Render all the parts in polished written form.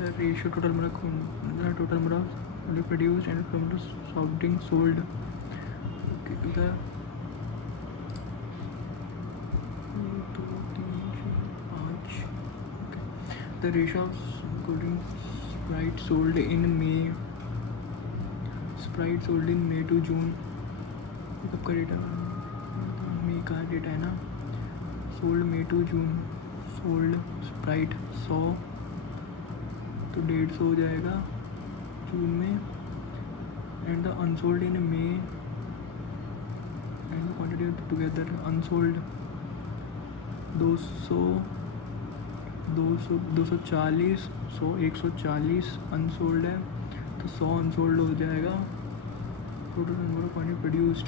the ratio total number of produced and from the soft drink sold. Okay, the 5. The ratio of cold drink Sprite sold in May to June. कब का data? मई का data है ना. Sold मई to जून. Sold sprite 100 तो 150 हो जाएगा जून में. And the unsold in May and the quantity together unsold 240 100 140 unsold है तो 100 अनसोल्ड हो जाएगा. Total number of quantity produced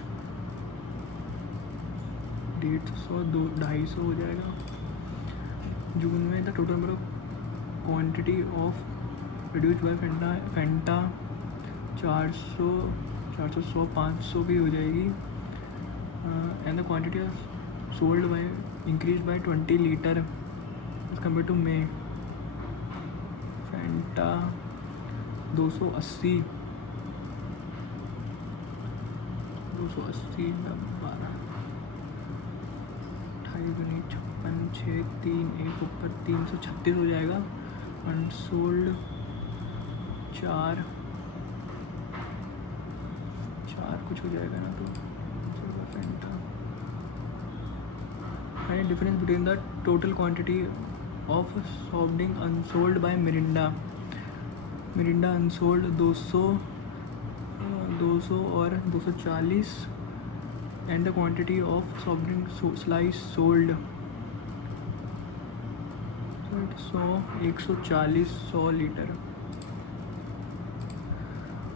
150 250 हो जाएगा जून में. The total number of quantity of produced by Fanta 400 100 500 भी हो जाएगी. And the quantity of sold by increase by 20 litre as compare to May. Fanta 280 12 28 56 6 3 1 ऊपर 336 हो जाएगा. अनसोल्ड 4 कुछ हो जाएगा ना. तो find difference between the total quantity of soft drink unsold by Mirinda unsold 200 और 240 and the quantity of soft drink Slice sold 100 litre.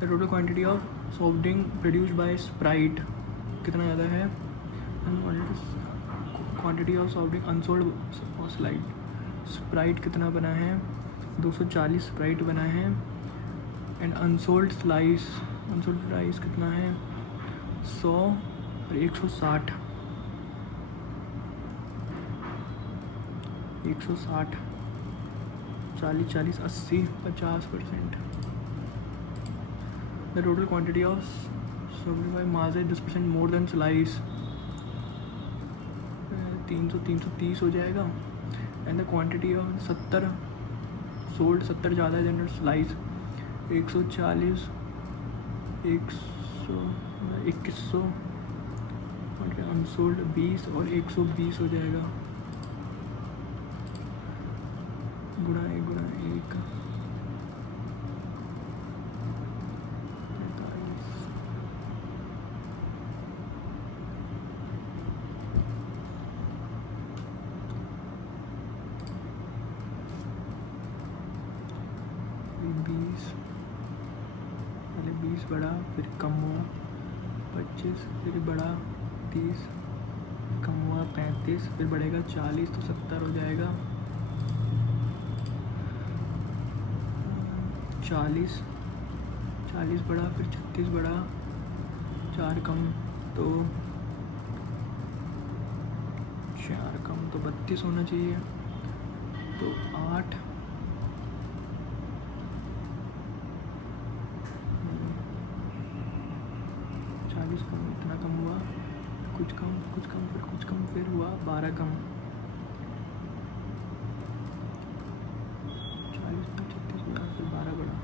The total quantity of soft drink produced by Sprite कितना ज़्यादा है. Quantity of soft drink unsold Sprite कितना बना है 240 Sprite बना है. And unsold slice कितना है 100 और 160 40 80 50%. The total quantity of 10% more than slice 330 हो जाएगा. And the quantity of 70 sold 70 ज़्यादा है जनरल स्लाइस 140 2100 और अनसोल्ड 20 और 120 हो जाएगा. गुणा 1 पहले 20 बढ़ा फिर कम हुआ 25 फिर बढ़ा 30 कम हुआ 35 फिर बढ़ेगा 40 तो 70 हो जाएगा. 40 बढ़ा फिर 36 बढ़ा 4 कम तो 32 होना चाहिए. तो 8 40 कम इतना कम हुआ कुछ कम फिर हुआ 12 कम 40 में 36 बढ़ा फिर 12 बढ़ा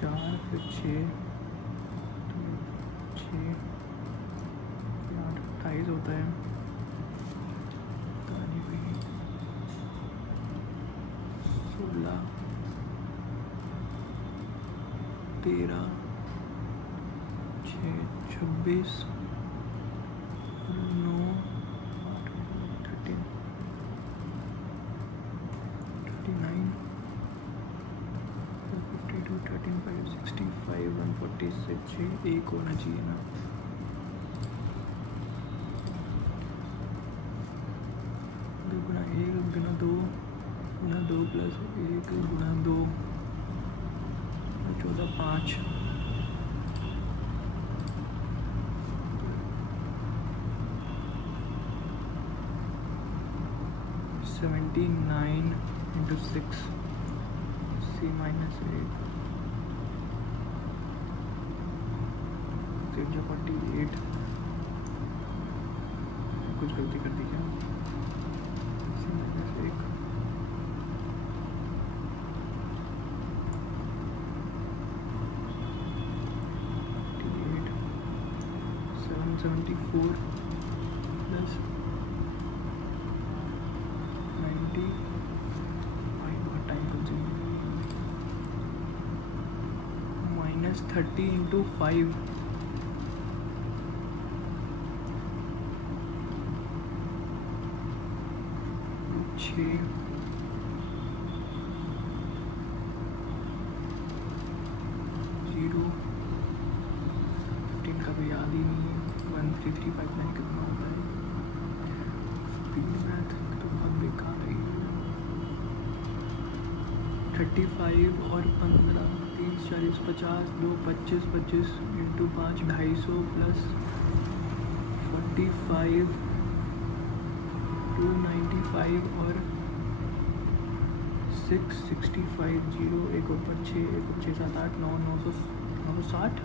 4 फिर 6 फिर 8 28 होता है. 16 13 6 26 9 13 39 52 13 5 65 146 1 होना चाहिए ना. गुना 1 गुना 2 गुना 2 प्लस 1 गुना 2 14 5 79 into 6 c minus 8 48 कुछ गलती कर दी क्या c minus 1 774 plus 90 बहुत टाइम कंज्यूमिंग minus 30 into 5 6 0 15 का भी याद ही नहीं है 13359 कितना होता है स्पीड मैथ तो बहुत बेकार है 35 और 15 30 40 50 2 25 25 इंटू 5 250 प्लस 45 295 और 665 0 एक ऊपर 6 एक ऊपर 6 7 8 9 960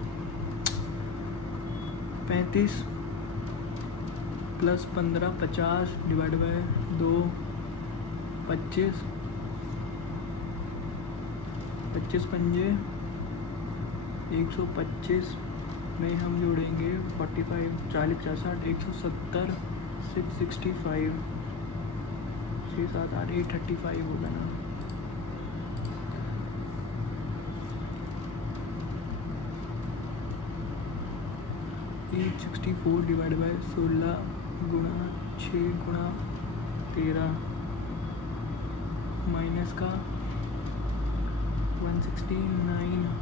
35 प्लस 15 50 डिवाइड बाय 2 25 25 पंजे 125 में हम जोड़ेंगे 45 40 60 170 665 6 7 8 835 होगा ना 864 डिवाइड बाय 16 गुणा 6 गुणा 13 माइनस का 169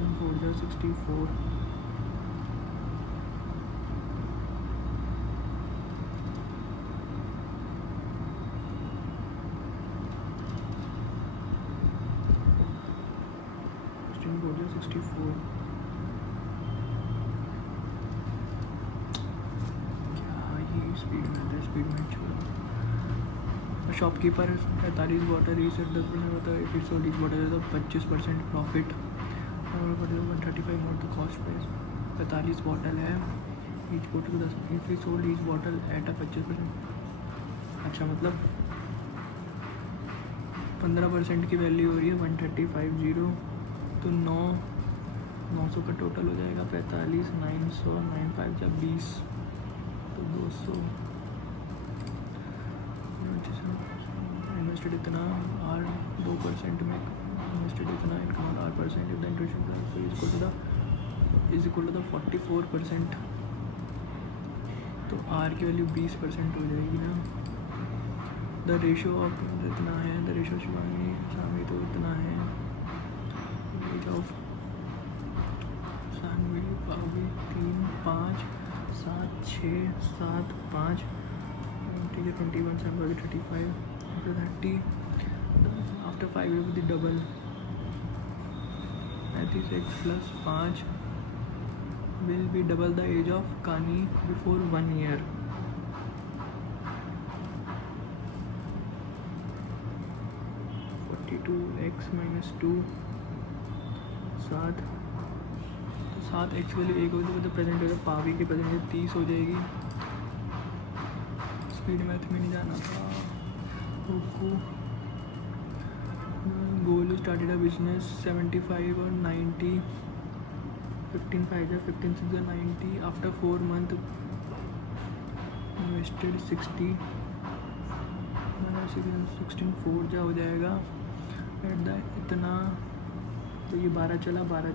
64 64 स्पीड में छोड़ो शॉपकीपर 45 बॉटल रीसेट 10% होता है फिर 100 बॉटल है तो 25% प्रॉफिट और 135 more the cost price 45 bottle है each bottle 10 if sold each bottle at a 25%। अच्छा मतलब 15% की वैल्यू हो रही है 135 तो 900 का टोटल हो जाएगा 45 900 95 जब 20 तो 200 इन्वेस्टेड इतना और 2% में इन्वेस्टेड इतना इनकम और 8% if the interest is equal to the 44% तो आर की वैल्यू 20% हो जाएगी ना। द रेशो ऑफ इतना है द रेशो शामी तो इतना है रेट ऑफ शामी पावी 3 5 7 6 7 5 ठीक है 21 7 35 after 30 after 5 years the double 96 plus 5 will be double the age of Kani before 1 year. x minus 2 7 तो 7 x वैल्यू 1 होगी तो प्रेजेंट होगा पावी की प्रेजेंट 30 हो जाएगी। स्पीड मैथ में नहीं जाना था आपको। गोल स्टार्टेड अ बिजनेस 75 और 90 15 5 15 6 90 आफ्टर 4 मंथ इन्वेस्टेड 60 16 4 जा हो जाएगा एट द इतना तो ये 12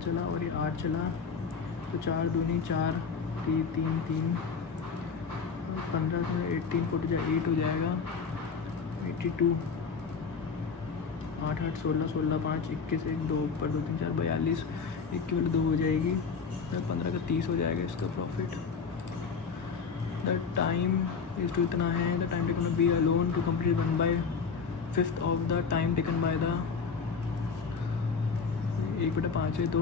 चला और ये 8 चला तो 4 दूनी 4 3 3 15 में 18 को 8 हो जाएगा 82 8 8 16 16 5 21 1 2 ऊपर 2 3 4 42 1 की 2 हो जाएगी 15 का 30 हो जाएगा इसका profit. The time is to इतना है the time taken be alone to complete 1/5 of the time taken by the 1/5 है तो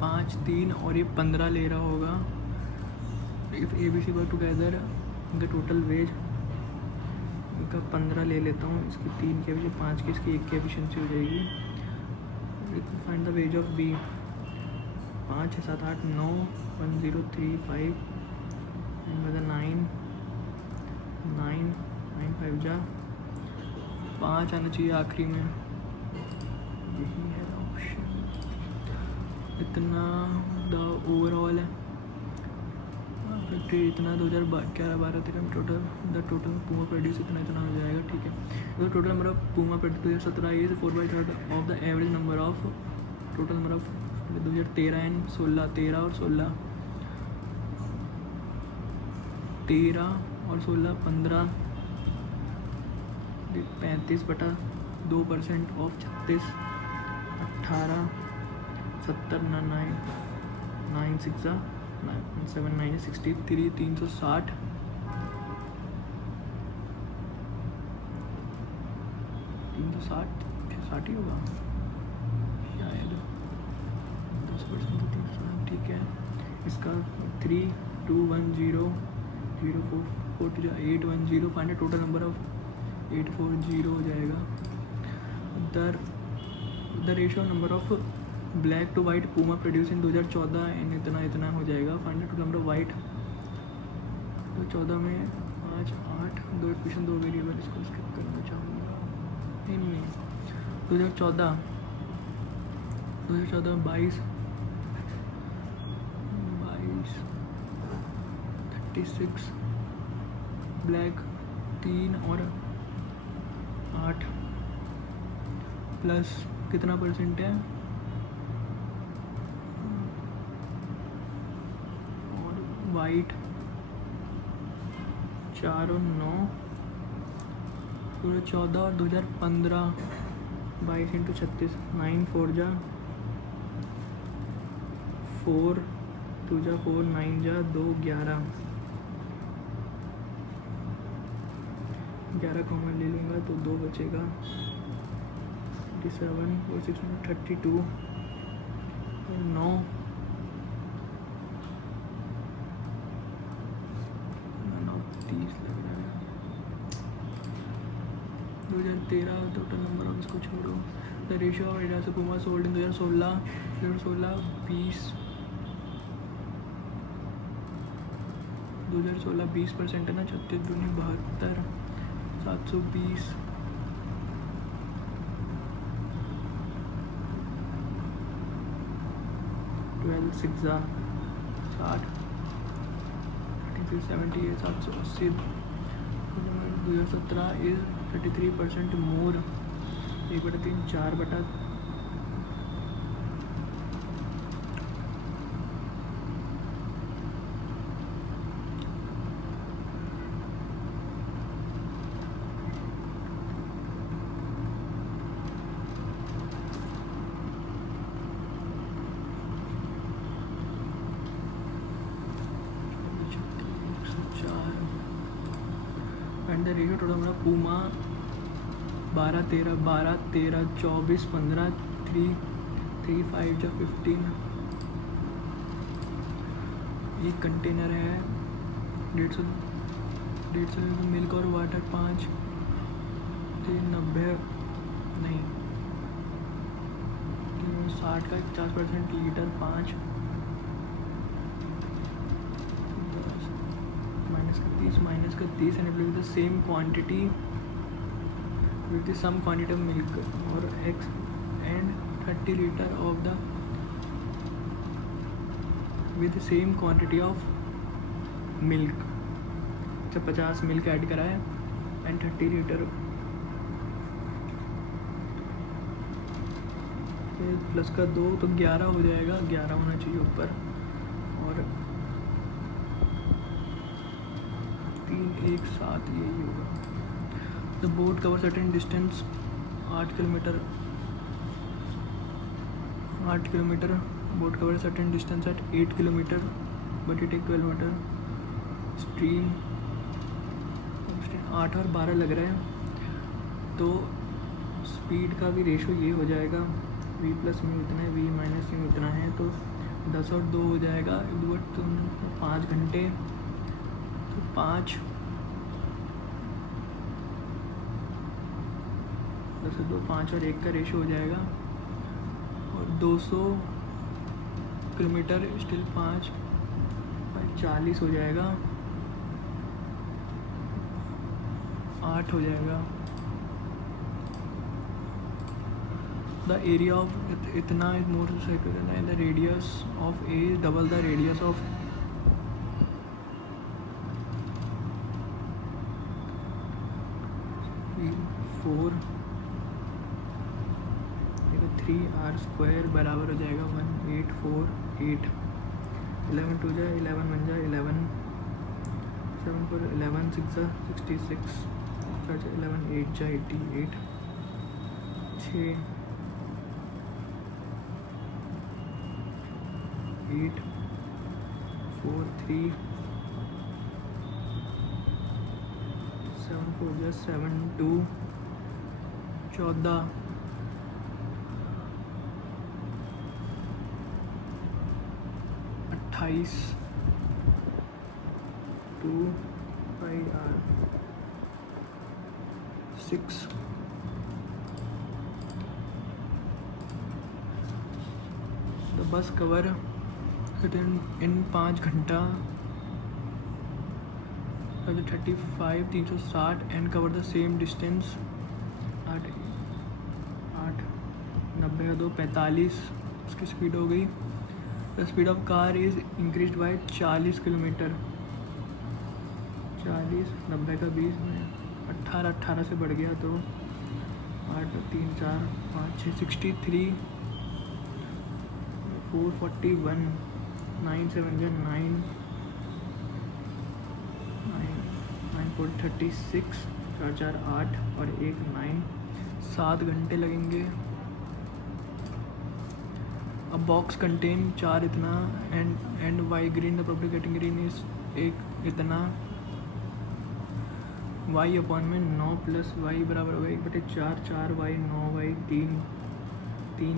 5 3 और ये 15 ले रहा होगा। इफ़ ABC वर्क टुगेदर इनका टोटल वेज इनका 15 ले लेता हूँ, इसकी 3 की एफिशिएंसी 5 की, इसकी 1 की एफिशिएंसी हो जाएगी। Find the ways of B। 5 6 7 8 9 1 0 3 5 9 9 9 5 जा 5 आना चाहिए आखिरी में, यही है ऑप्शन। इतना द ओवरऑल है फैक्ट्री, इतना 2011-12-13 में total the total Puma produce इतना हो जाएगा। ठीक है, तो total number of Puma produce 2017 is 4/3 of the average number of total number of 2013 and 16 13 और 16 15 35/2% ऑफ 36 18 70 9 6 7 9 63 360 60 ही होगा शायद 10%। ठीक है, इसका 3 2 1 0 0 4 4 2 8 1 0 फाइंड टोटल नंबर ऑफ 840 हो जाएगा। The ratio number of black to white Puma produce in 2014 and इतना हो जाएगा। Find total number of white 2014 में 5 8 2 इक्वेशन 2 वेरिएबल, इसको स्किप करना चाहूँगा। नहीं 2014 में 22 36 ब्लैक 3 और 8 प्लस कितना परसेंट है और वाइट 4 और 9 2014 और 2015 22 × 36 9 4 जा 4 2 जा 4 9 जा 2 11 कॉमन ले लूँगा तो 2 बचेगा। 27 और 6 32 और 9 30 लग रहा है। 2013 टोटल नंबर ऑफ, इसको छोड़ो। द रेशियो ऑफ एरिया से पूमा सोल्ड इन 2016 20% है ना। 36 दूनी 72 720 12 6 60 78 780 2017 is 33% more 1/3 4/, and the ratio total हमारा पूमा 12 13 12 13 24 15 3 3 5 जा 15। एक कंटेनर है 150 मिल्क और वाटर 5 390 नहीं 60 का 50% लीटर 5 minus का 30 and apply the same quantity with the some quantity of milk or X and 30 liter of the with the same quantity of milk। अच्छा 50 milk add करा है एंड 30 लीटर प्लस का 2 तो 11 हो जाएगा। 11 होना चाहिए ऊपर और 3 1 7 यही होगा। The boat cover certain distance 8 kilometre boat cover certain distance at 8 kilometre but it take 12 metre. Stream 8 और 12 लग रहा है तो स्पीड का भी रेशो ये हो जाएगा वी प्लस में उतना है, वी माइनस में उतना है, तो 10 और 2 हो जाएगा 2 और 5 घंटे, तो 5 10 और 2 5 और 1 का रेशो हो जाएगा, और 200 किलोमीटर स्टिल 5 40 हो जाएगा, 8 हो जाएगा। द एरिया ऑफ इतना is more circular and the radius of A is double the radius of 4 3r² बराबर हो जाएगा 1848। 11 टू जाए 11 बन जाए 11, 7 पर 11 6 66, 11 8 जा 88, 6 8 4 3 7 4 जा 7 2 14 28 2 5 r 6 the bus cover it in 5 घंटा 35 360 and cover the same distance 8 8 90 2 45 उसकी स्पीड हो गई। The speed of car is increase by 40 kilometre, 40 90 का 20 में 18 से बढ़ गया, तो 8 3 4 5 6 63 441 9 7 9 9 4 36 4 4 8 और 1 9 7 घंटे लगेंगे। अब बॉक्स कंटेन 4 इतना and Y green the property getting green is 1 इतना, वाई अपॉन में 9 प्लस वाई बराबर होगा 1/4 4 वाई 9 वाई 3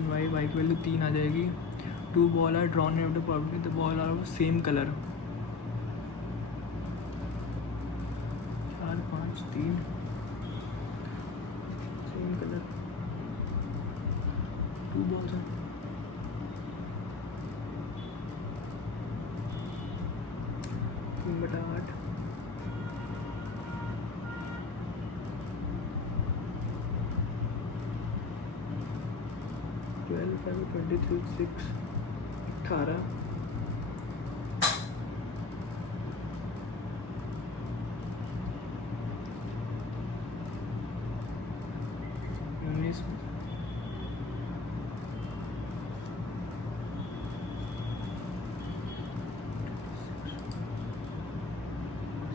वाई की वैल्यू 3 आ जाएगी। 2 ball are drawn in the property the ball are of same colour, 4 5 3 same colour, 2 balls हैं, 3/8 12 5 23 6 18 19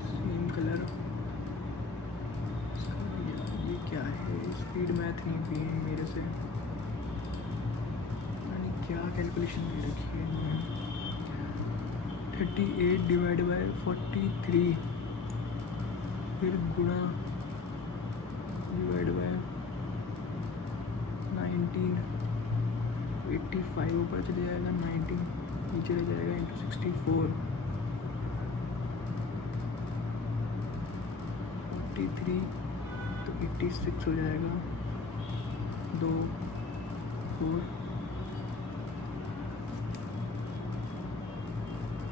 same colour. ये क्या है, स्पीड मैथ नहीं हुई मेरे से, क्या कैलकुलेशन दे रखी है। 38 डिवाइड बाय 43 फिर गुणा डिवाइड बाय 19 85 ऊपर चले जाएगा, 19 नीचे रह जाएगा इंटू 64 43 तो 86 हो जाएगा, 2 4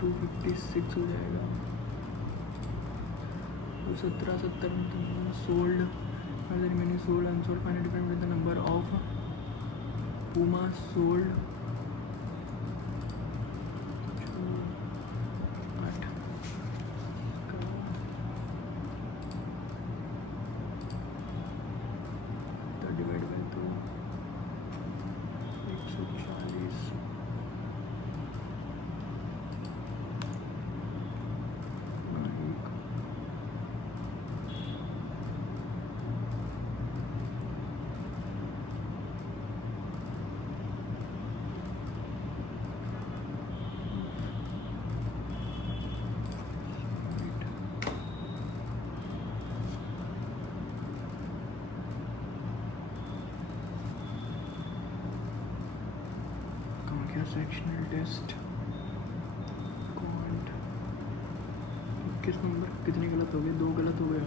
256 हो जाएगा, 17 sold remaining sold unsold final depend with the number of Puma sold 8 तो डिवाइड बाय 2 140 1 सेक्शनल टेस्ट कॉन्ट 21 नंबर कितने गलत हो गए, 2 गलत हो गए।